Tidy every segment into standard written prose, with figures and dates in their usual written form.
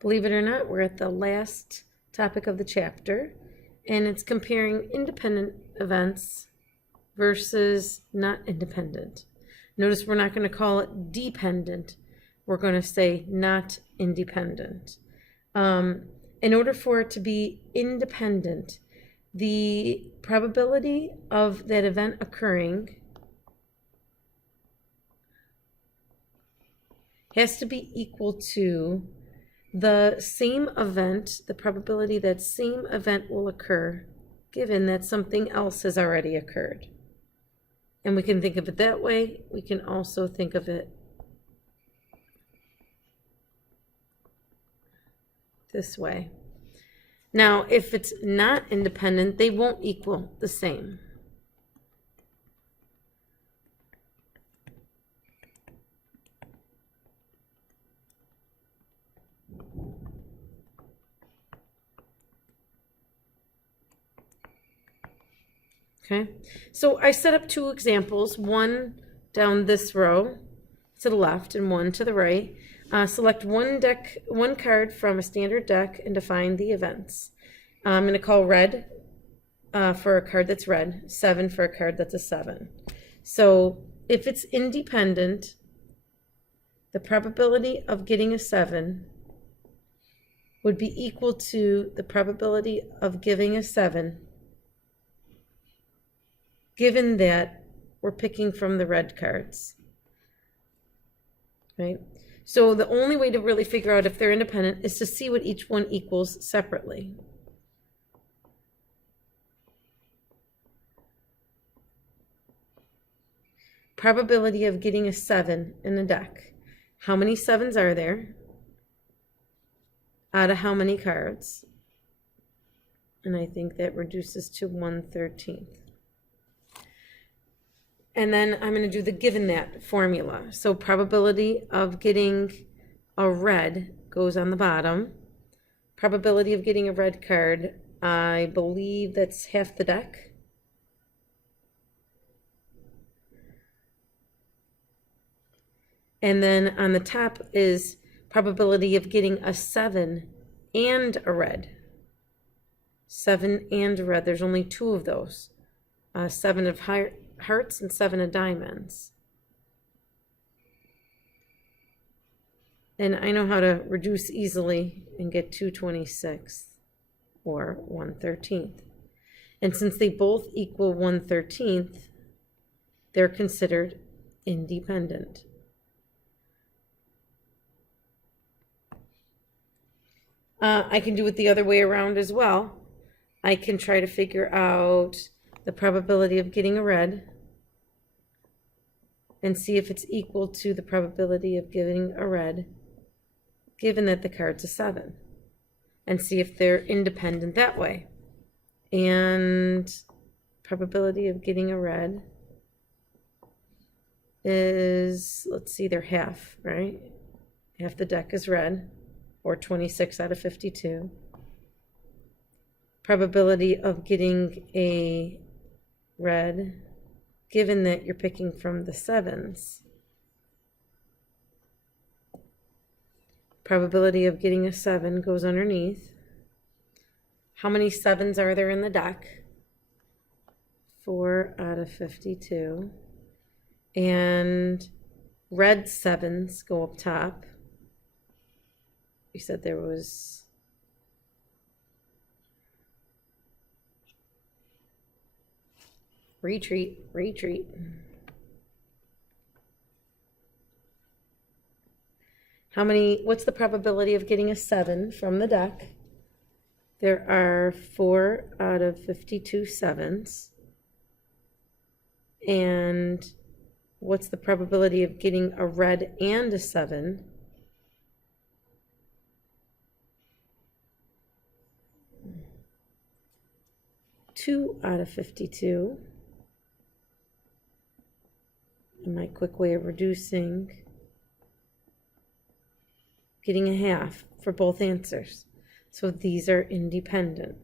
Believe it or not, we're at the last topic of the chapter, and it's comparing independent events versus not independent. Notice we're not going to call it dependent. We're going to say not independent. In order for it to be independent, the probability of that event occurring has to be equal to the same event, the probability that same event will occur, given that something else has already occurred. And we can think of it that way. We can also think of it this way. Now, if it's not independent, they won't equal the same. Okay, so I set up two examples, one down this row to the left and one to the right. Select one card from a standard deck and define the events. I'm going to call red for a card that's red, 7 for a card that's a 7. So if it's independent, the probability of getting a 7 would be equal to the probability of giving a 7, given that we're picking from the red cards, right? So the only way to really figure out if they're independent is to see what each one equals separately. Probability of getting a 7 in a deck. How many 7s are there? Out of how many cards? And I think that reduces to 1/13. And then I'm going to do the given that formula. So probability of getting a red goes on the bottom. Probability of getting a red card, I believe that's half the deck. And then on the top is probability of getting a 7 and a red. 7 and a red. There's only 2 of those. 7 of hearts and 7 of diamonds. And I know how to reduce easily and get 2/26 or 1/13. And since they both equal 1/13, they're considered independent. I can do it the other way around as well. I can try to figure out the probability of getting a red and see if it's equal to the probability of getting a red, given that the card's a 7, and see if they're independent that way. And probability of getting a red is, let's see, they're half, right? Half the deck is red, or 26 out of 52. Probability of getting a red, given that you're picking from the 7s. Probability of getting a 7 goes underneath. How many 7s are there in the deck? 4 out of 52. And red 7s go up top. We said there was retreat. What's the probability of getting a 7 from the deck? There are 4 out of 52 7s. And what's the probability of getting a red and a 7? Two out of 52. And my quick way of reducing, getting a half for both answers. So these are independent.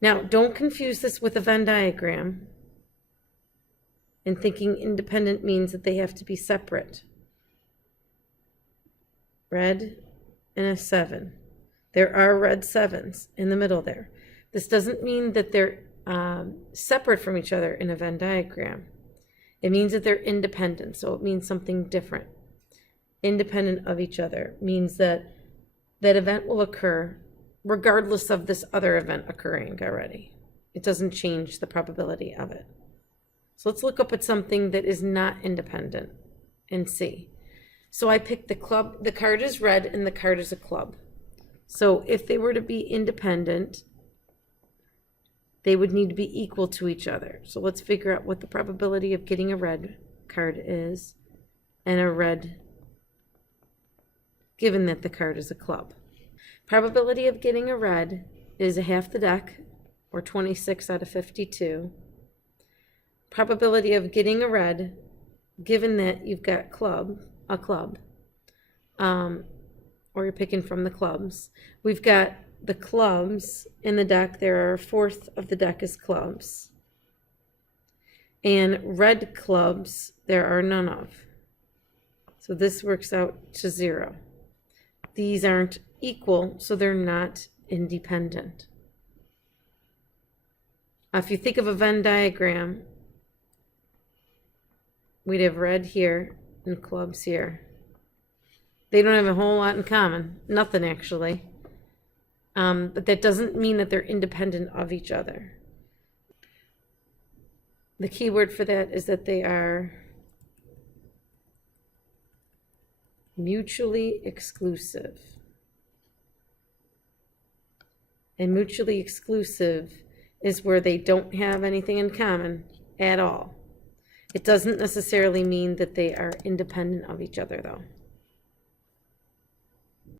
Now, don't confuse this with a Venn diagram and thinking independent means that they have to be separate. Red and a 7. There are red 7s in the middle there. This doesn't mean that they're separate from each other in a Venn diagram. It means that they're independent, so it means something different. Independent of each other means that that event will occur regardless of this other event occurring already. It doesn't change the probability of it. So let's look up at something that is not independent and see. So I picked the club, the card is red and the card is a club. So if they were to be independent, they would need to be equal to each other. So let's figure out what the probability of getting a red card is and a red, given that the card is a club. Probability of getting a red is half the deck, or 26 out of 52. Probability of getting a red, given that you've got a club, or you're picking from the clubs. We've got the clubs in the deck. There are a fourth of the deck is clubs. And red clubs, there are none of. So this works out to 0. These aren't equal, so they're not independent. If you think of a Venn diagram, we'd have red here and clubs here. They don't have a whole lot in common. Nothing, actually. But that doesn't mean that they're independent of each other. The key word for that is that they are mutually exclusive. And mutually exclusive is where they don't have anything in common at all. It doesn't necessarily mean that they are independent of each other, though.